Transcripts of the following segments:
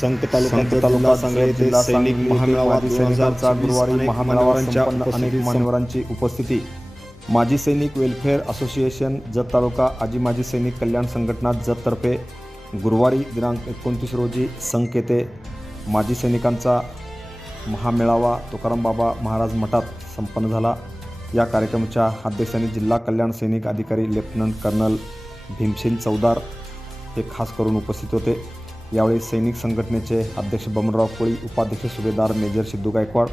संक तालुका सांगली येथे सैनिक महामेळावा 2024 गुरुवारी महामेळाव्याच्या अनेक मान्यवरांची उपस्थिती. माजी सैनिक वेलफेअर असोसिएशन जत तालुका आजी माजी सैनिक कल्याण संघटना जत तर्फे गुरुवारी दिनांक 29 रोजी संक येथे माजी सैनिकांचा महामेळावा तुकाराम बाबा महाराज मठात संपन्न झाला. या कार्यक्रमाच्या अध्यक्षांनी जिल्हा कल्याण सैनिक अधिकारी लेफ्टनंट कर्नल भीमसेन चौदार हे खास करून उपस्थित होते. यावेळी सैनिक संघटनेचे अध्यक्ष बमनराव कोळी, उपाध्यक्ष सुभेदार मेजर सिद्धू गायकवाड,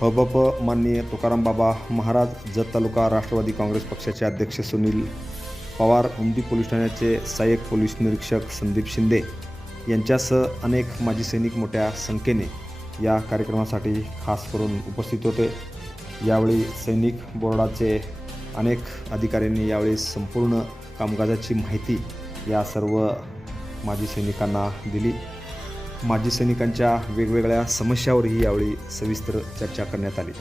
हबप माननीय तुकाराम बाबा महाराज, जत तालुका राष्ट्रवादी काँग्रेस पक्षाचे अध्यक्ष सुनील पवार, उमदी पोलीस ठाण्याचे सहाय्यक पोलीस निरीक्षक संदीप शिंदे यांच्यासह अनेक माजी सैनिक मोठ्या संख्येने या कार्यक्रमासाठी खास करून उपस्थित होते. यावेळी सैनिक बोर्डाचे अनेक अधिकाऱ्यांनी यावेळी संपूर्ण कामकाजाची माहिती या सर्व माजी सैनिकांना दिली. माजी सैनिकांच्या वेगवेगळ्या समस्यावरही यावेळी सविस्तर चर्चा करण्यात आली.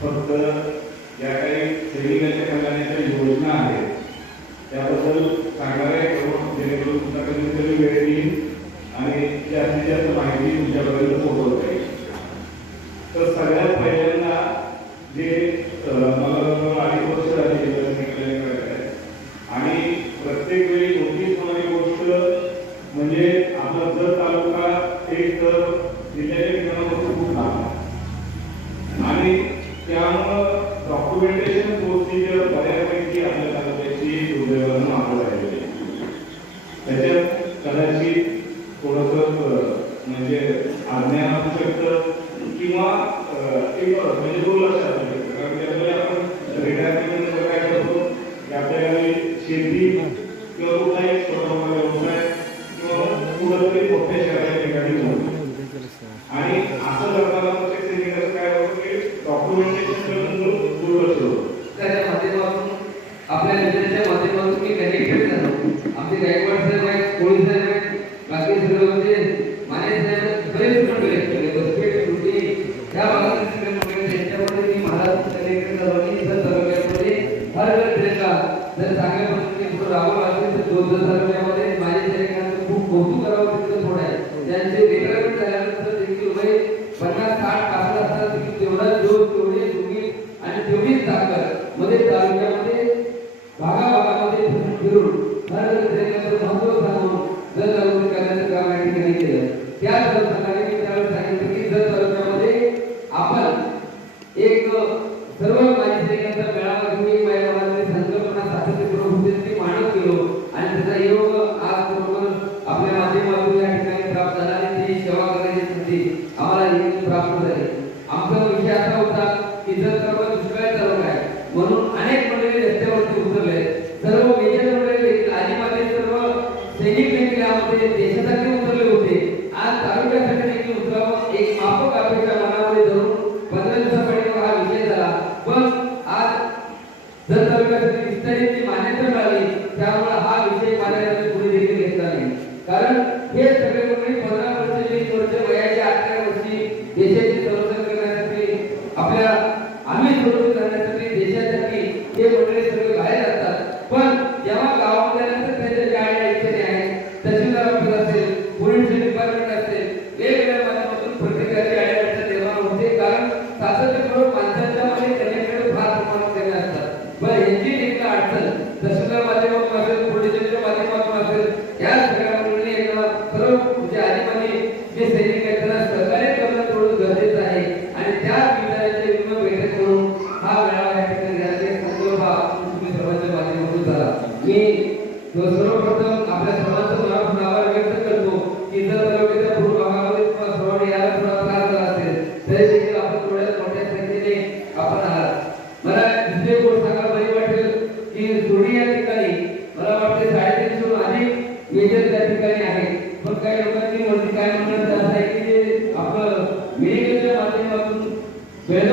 फक्त या काही सैनिकांच्या कल्याणाच्या योजना आहेत त्याबद्दल सांगणार आहे, जेणेकरून तुमचा कधी वेळ येईल आणि जास्तीत जास्त माहिती तुमच्यापर्यंत पोहोचवता येईल. तर सगळ्यात पहिल्यांदा जे मला 2.5 वर्ष झाली आणि प्रत्येक वेळी नोटीस होणारी गोष्ट म्हणजे आपला जत तालुका एक जिल्ह्याच्या ठिकाणापासून खूप लांब आणि त्यामुळं डॉक्युमेंटेशन प्रोसिजर बऱ्यापैकी आपल्या तालुक्याची दुर्दैवानं मागं राहिलेली आहे. त्याच्यात कदाचित थोडंसं म्हणजे अज्ञान असू शकतं किंवा एक म्हणजे दुर्लक्ष असू शकतं. कारण त्यामुळे आपण रिटायरमेंट काय करतो की आपल्याला शेती किंवा कुठलाही छोटा मोठा व्यवसाय किंवा कुठंतरी मोठ्या शहराच्या ठिकाणी होतो आणि असं करताना प्रत्येक सैनिकाचं काय होतं की डॉक्युमेंटेशन दुर्लक्ष होतं. त्याच्या माध्यमातून आपल्या मित्राच्या माध्यमातून मी कनेक्टेड झालो. आमचे गायकवाड साहेब आहेत, कोळी साहेब आहेत, बाकी सगळे म्हणजे माने साहेब बरेच मंडळी बसपेट सुटी ह्या भागातील सगळे मंडळी त्यांच्यामध्ये मी महाराज कनेक्टेड झालो आणि जर तालुक्यामध्ये हर वेळेला जर चांगल्या पद्धतीने पुढे राहावं असेल तर 2000 तालुक्यामध्ये माझ्या सैनिकांचं खूप कौतुक करावं तिथं थोडं आहे. त्यांचे रिटायरमेंट झाल्यानंतर देखील वय 50-60 पासष्ट असतात देखील तेवढा जोर तेवढे तुम्ही आणि तेवढीच ताकद मध्ये तालुक्यामध्ये भागाभागामध्ये फिरून हर सैनिकांचं महत्त्व सांगून जर जागृत करण्याचं काम या ठिकाणी केलं. त्याच अनुषंगाने मी त्यावेळेस सांगितलं की जर तालुक्यामध्ये आपण एक सर्व माजी सैनिकांचा मेळावा घेऊन एक महिन्यामध्ये संकल्पना सातत्यपूर्ण होते ती मांडत गेलो आणि त्याचा योग आज बरोबर आपल्या माध्यमातून या ठिकाणी प्राप्त झाला आणि ती सेवा करण्याची संधी आम्हाला इथे प्राप्त झाली. आमचा विषय असा होता की जर सर्व दुष्काळ तालुका आहे म्हणून अनेक मंडळी रस्त्यावरती उतरले. सर्व मेजर मंडळी देखील आधीमध्ये सर्व सैनिक देखील यामध्ये देशासाठी उतरले होते. आज तालुक्यासाठी देखील उतरावं एक माफक अपेक्षा मनामध्ये धरून 15 दिवसापूर्वी हा विषय झाला. पण आज जर तालुक्यासाठी विस्तारित मान्यता मिळाली त्यामुळे हा विषय माझ्याकडे पुढे देखील घेतला नाही. कारण हे सगळे मंडळी 15 वर्ष 20 वर्ष वयाच्या 18 वर्षी देशाचे संरक्षण करण्यासाठी आपल्या आम्ही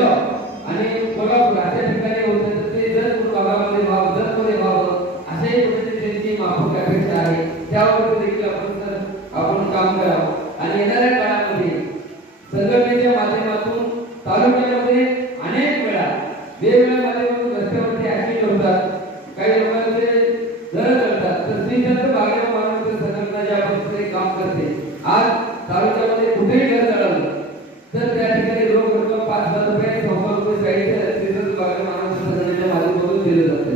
शेगाव आणि कोल्हापूर अशा ठिकाणी होतं तर ते जर भागामध्ये व्हावं जतमध्ये व्हावं अशाही पद्धतीने त्यांची माफक अपेक्षा आहे. त्यावर देखील आपण काम करावं आणि येणाऱ्या काळामध्ये संघटनेच्या माध्यमातून तालुक्यामध्ये अनेक वेळा वेगवेगळ्या माध्यमातून रस्त्यावरती ऍक्सिडेंट होतात, काही लोकांचे घर करतात. तर श्रीचंद्र बागडे महाराज संघटना ज्या पद्धतीने काम करते, आज तालुक्यामध्ये कुठेही घर जळालं तर त्या ठिकाणी रोख रक्कम 5,000 रुपये 100 रुपये साहित्य श्रीचंद्र बागडे महाराज संघटनेच्या माध्यमातून दिलं जाते.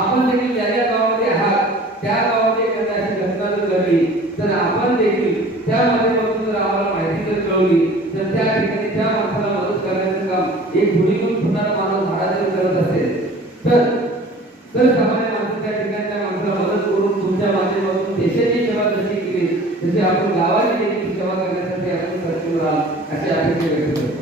आपण देखील ज्या ज्या गावामध्ये आहात त्या गावामध्ये एखादी अशी घटना जर घडली तर आपण देखील त्या माध्यमातून जर आम्हाला माहिती जर कळवली तर त्या ठिकाणी त्या माणसाला मदत करण्याचं काम एक भूमिकून फुटणारा माणूस हा जर करत असेल तर सामान्य माणसं त्या ठिकाणी त्या माणसाला मदत करून तुमच्या माध्यमातून देशाची सेवा जशी केली तशी आपण गावाची देखील सेवा करण्यासाठी आपण सक्षम राहाल अशी अपेक्षा व्यक्त करतो.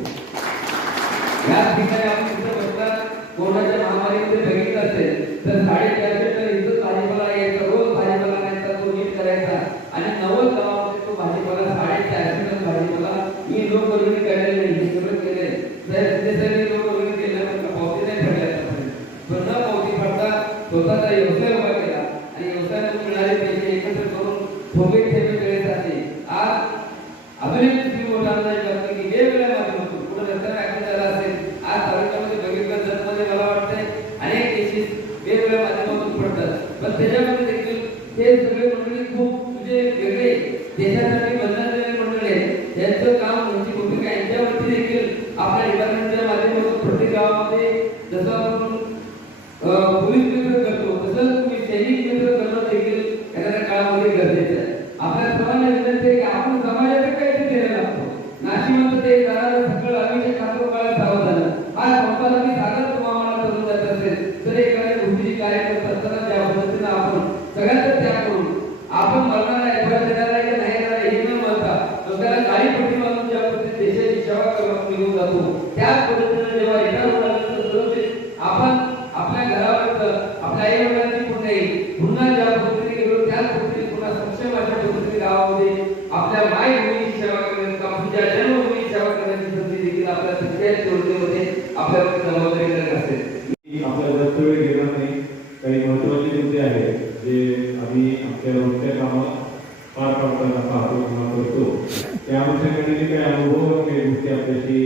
याच ठिकाणी आपण कुठं बसतात कोरोनाच्या महामारीमध्ये बघितलं असेल तर 450 टन इथं भाजीपाला यायचा, रोज भाजीपाला आणायचा, तो नीट करायचा आणि 90 गावामध्ये तो भाजीपाला 450 टन भाजीपाला मी लोक वर्गणी करायला हे सगळं केलंय. तर लोक वर्गणी केल्यानंतर पावती नाही पडल्या पण न पावती पडता स्वतःचा व्यवसाय उभा केला आणि व्यवसायातून मिळाले पैसे एकत्र करून ठोके ठेवी करायसाठी आज अभिनेत्री श्री मोठ्यांना करते की वेगवेगळ्या माध्यमातून पुढे रस्त्याने ऍक्सिडेंट झाला असेल. आज तालुक्यामध्ये बघितलं जतमध्ये मला वाटतंय अनेक केसेस वेगवेगळ्या माध्यमातून पडतात, पण त्याच्यामध्ये देखील हे सगळे मंडळी खूप म्हणजे वेगळे देशासाठी बदललेले मंडळी आहेत. त्यांचं काम म्हणजे भूमिका यांच्यावरती देखील आपल्या डिपार्टमेंटच्या माध्यमातून प्रत्येक गावामध्ये जसं आपण पोलीस मित्र करतो तसंच तुम्ही सैनिक मित्र करणं देखील येणाऱ्या काळामध्ये गरजेचं आहे. आपल्या सर्वांना विनंती आहे की आपण समाजाला काहीतरी द्यायला लागतो. नाशिवंत ते जाणारं सगळं आयुष्य खातो काळ सावधान हा संपादकी सागर तुम्हाला करून जात असेल तर एखाद्या गोष्टीची कार्य करत असताना ज्या पद्धतीनं आपण सगळ्यांचा त्याग करून आपण मरणारा एवढा देणार आहे की नाही येणार हे न म्हणता त्याला काही पट्टी मानून ज्या पद्धतीने देशाची सेवा करून निघून जातो त्याच पद्धतीने जेव्हा येणार होणार आपण आपल्या घरावर आपल्या आई वडिलांची पुण्य पुन्हा ज्या पद्धतीने गेलो त्याच पद्धतीने पुन्हा सक्षम अशा पद्धतीने गावामध्ये आपल्या मायभूमीची सेवा करण्याचं काम, तुझ्या जन्मभूमीची सेवा करण्याची संधी देखील आपल्या सगळ्याच योजनेमध्ये आपल्यावर जबाबदारी करत असेल. आपल्या जास्त वेळ घेणार नाही. काही महत्त्वाचे मुद्दे आहेत जे आम्ही आमच्या रोजच्या कामात पार पाडताना पाहतो किंवा करतो. त्या अनुषंगाने काही अनुभव काही गोष्टी आपल्याशी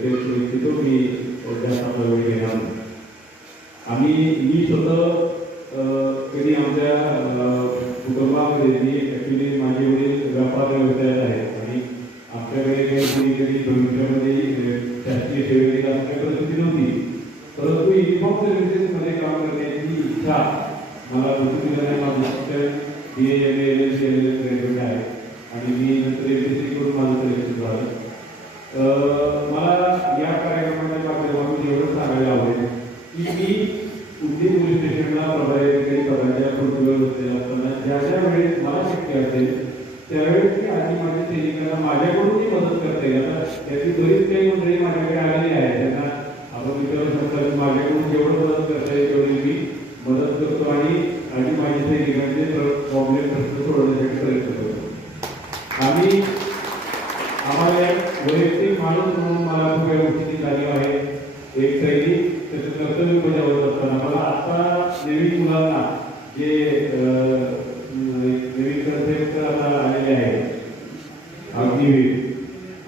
शेअर करू इच्छितो की जास्त आपला वेळ घेणार नाही. मी स्वतः कधी आमच्या कुटुंबामध्ये जी ॲक्च्युली माझे वडील व्यापार व्यवसायात आहेत आणि आपल्याकडे काही कधी भविष्यामध्ये शासकीय सेवेची काही परिस्थिती नव्हती, परंतु युनिफॉर्म सर्व्हिसेसमध्ये काम करण्याची इच्छा मला पृथ्वीला माझं शिक्षण BA MA ग्रॅज्युएट आहे आणि मी नंतर MSc करून माझं प्रशिक्षण झालं. मला या कार्यक्रमाच्या माध्यमातून एवढं सांगायला आवडेल की मी उद्दी पोलीस स्टेशनला प्रभारी अधिकारी पदाच्या पृथ्वीवर बसलेला असताना ज्या ज्या वेळेस मला शक्य असेल त्यावेळेस मी आधी माझ्या सैनिकांना माझ्याकडूनही मदत करता येईल. आता त्याची बरीच काही मंडळी माझ्याकडे आलेली आहे, त्यांना आपण विचारू शकता की माझ्याकडून जेवढं मदत करता येईल तेवढी मी मदत करतो आणि आधी माझ्या सैनिकांचे प्रॉब्लेम प्रश्न सोडवण्यासाठी प्रयत्न करतो. आम्हाला वैयक्तिक माणूस म्हणून मला खूप या गोष्टीची जाणीव आहे. एक सैनिक त्याचं कर्तव्य बजावत असताना मला आता नवीन मुलांना जे नवीन कन्सेप्ट आता आलेले आहेत अग्निवीर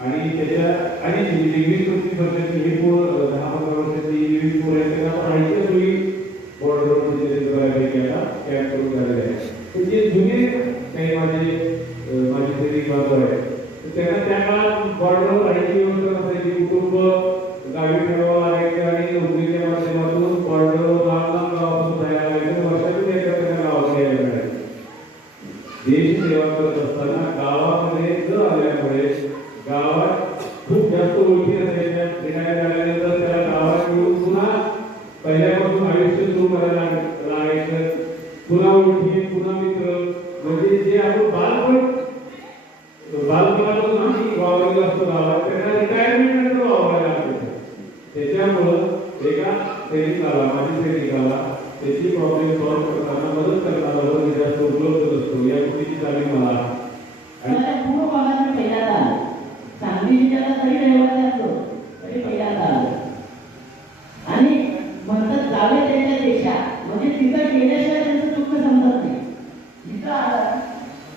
आणि त्याच्या आणि इंग्लिश कोणती पद्धती ही पोर 10-15 वर्षाची इंग्लिश पोर आहे त्यांना राहायच्या सोयी बॉर्डरवर बऱ्यापैकी आता कॅम्प करून झालेले आहे. जे जुने काही माझे सैनिक बांधव आहेत त्यांना त्या काळात बॉर्डरवर राहायची व्यवस्था नसायची. कुटुंब गावी ठरवावं लागायचं आणि नोकरीच्या माध्यमातून बॉर्डरवर लांब गावापासून जायला लागायचं. वर्षातून एकदा त्यांना गावात यायला मिळायचं. देश सेवा करत असताना गावामध्ये न आल्यामुळे गावात खूप जास्त ओळखी नसायच्या. रिटायर झाल्यानंतर त्याला गावात येऊन पुन्हा पहिल्यापासून आयुष्य सुरू करायला लागायचं. पुन्हा ओळखी पुन्हा मित्र म्हणजे जे आपण बालपणापासून आम्ही वावरलेलो असतो गावात त्यांना रिटायरमेंट नंतर वावरायला लागतो. त्याच्यामुळं एका सैनिकाला माझ्या सैनिकाला त्याची प्रॉब्लेम सॉल्व्ह करताना मदत करताना वर्ग जास्त उपलब्ध असतो या गोष्टीची जाणीव मला. आणि पूर्ण भागात पहिल्यांदा आलं सांगली जिल्ह्याला जरी रहिवासी असलो तरी पहिल्यांदा आलं. इथं आला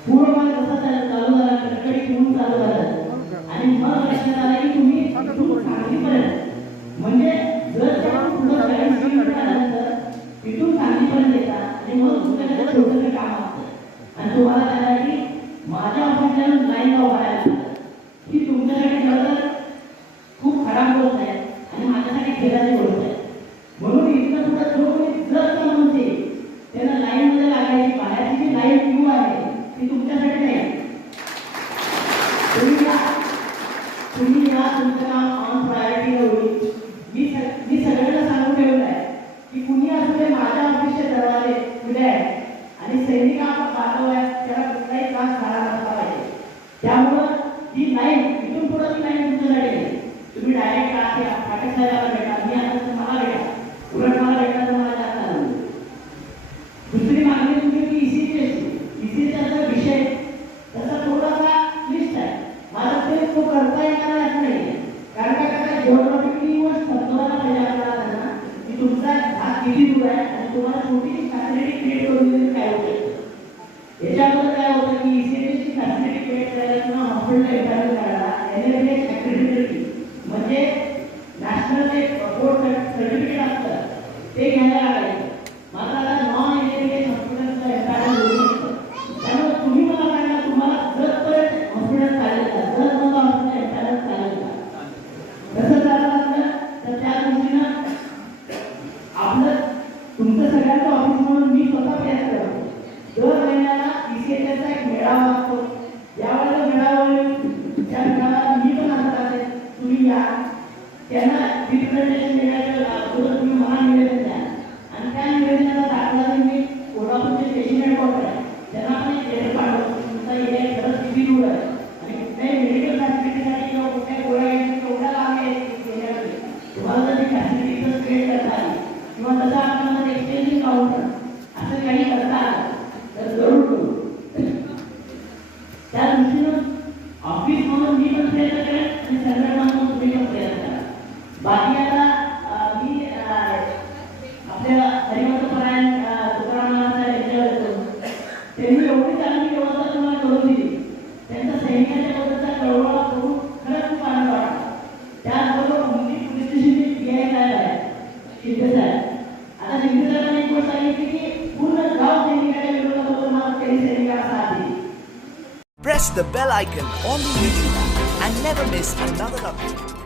पूर्वमान जसा चालू झाला कडकडीत होऊन चालू झालं आणि मग लक्षात आलं की तुम्ही इथून सांगलीपर्यंत म्हणजे जर त्या पुढं 40 किलोमीटर आल्यानंतर इथून सांगलीपर्यंत येतात आणि मग तुमच्याकडे छोटंसं काम असतं आणि तुम्हाला काय की माझ्या ऑफिसला लाईन लावायला लागतं ही तुमच्यासाठी खरं तर खूप खराब गोष्ट आहे आणि माझ्यासाठी खेळाची गोष्ट आहे. म्हणून इथं पुढे जो कोणी जर का म्हणते त्याला लाईन मध्ये लागायची बाहेरची जी लाईन क्यू आहे ती तुमच्यासाठी नाही. तुम्ही या तुमचं काम ऑन प्रायोरिटी होईल. मी सगळ्यांना सांगून ठेवलं आहे की कुणी असू दे माझ्या ऑफिसचे दरवाजे खुले आहेत आणि सैनिकांना बांधव आहे त्याला कुठलाही त्रास झाला नसला पाहिजे. त्यामुळं ही लाईन इथून पुढे ती लाईन तुमच्यासाठी नाही. तुम्ही डायरेक्ट फाटक साहेबाला भेटा मी आता मला भेटा उलट मला भेटा तर मला जास्त आनंद. दुसरी मागणी तुमची की ईसीचा विषय त्याचा थोडासा क्लिष्ट आहे. मला ते तो करता येणार असं नाही कारण काय जिओग्राफिकली गोष्ट समजायला पाहिजे आपल्याला त्यांना की तुमचा भाग किती दूर आहे आणि तुम्हाला छोटी फॅसिलिटी क्रिएट करून दिली काय होऊ शकतं. याच्यामध्ये काय होतं की ईसीची फॅसिलिटी क्रिएट करायला किंवा हॉस्पिटल इंटरव्ह्यू करायला एनएफएस ॲक्रेडिटेड म्हणजे नॅशनल एक बोर्ड सर्टिफिकेट असतं ते घ्यायला लागायचं. मात्र आता नॉन एनएफएस हॉस्पिटलचं एम्पॅनल होऊ शकतं. त्यामुळे तुम्ही मला सांगा तुम्हाला जरपर्यंत हॉस्पिटल चालेल का जर मला हॉस्पिटल एम्पॅनल चालेल का तसं चाललं असलं तर त्या दृष्टीनं आपलं तुमचं सगळ्यांचं ऑफिस म्हणून मी स्वतः प्रयत्न करतो. दर महिन्याला ईसीएचचा एक मेळावा असतो. यावेळेला मेळावा त्या मेळाव्याला मी पण आणत असेल तुम्ही या त्यांना रिप्रेझेंटेशन देण्याचं अगोदर तुम्ही मला निवेदन द्या आणि त्या निवेदनाचा दाखला मी कोल्हापूरचे स्टेशन हेडक्वार्टर आहे त्यांना पण एक लेटर पाठवतो तुमचा एरिया खरंच किती दूर आहे आणि कुठल्याही मेडिकल फॅसिलिटीसाठी किंवा कुठल्याही गोळ्या घ्यायची एवढ्या लांब आहे तुम्हाला जर ती फॅसिलिटी इथं क्रिएट करता आली किंवा तसं आपल्याला एक्सचेंजिंग काउंटर असं काही करता आलं तर जरूर करू. त्या दृष्टीनं ऑफिस म्हणून मी पण प्रयत्न करेन आणि संघटना म्हणून तुम्ही पण प्रयत्न करा. बाकी आता मी आपल्या हरिवंतपरायण तुकारामांचा यांच्यावर येतो त्यांनी एवढी चांगली व्यवस्था तुम्हाला करून दिली. त्यांचा सैनिकांच्या बद्दलचा कळवळा करून खरंच खूप आनंद वाटला. त्याचबरोबर मुंबई पोलीस स्टेशनची पीआय साहेब आहे शिंदे साहेब. आता शिंदे साहेबांनी एक गोष्ट सांगितली की पूर्ण गाव सैनिकाच्या विरोधात होतं मला त्यांनी सैनिकाला साथ दिली. Press the bell icon on the YouTube app and never miss another update.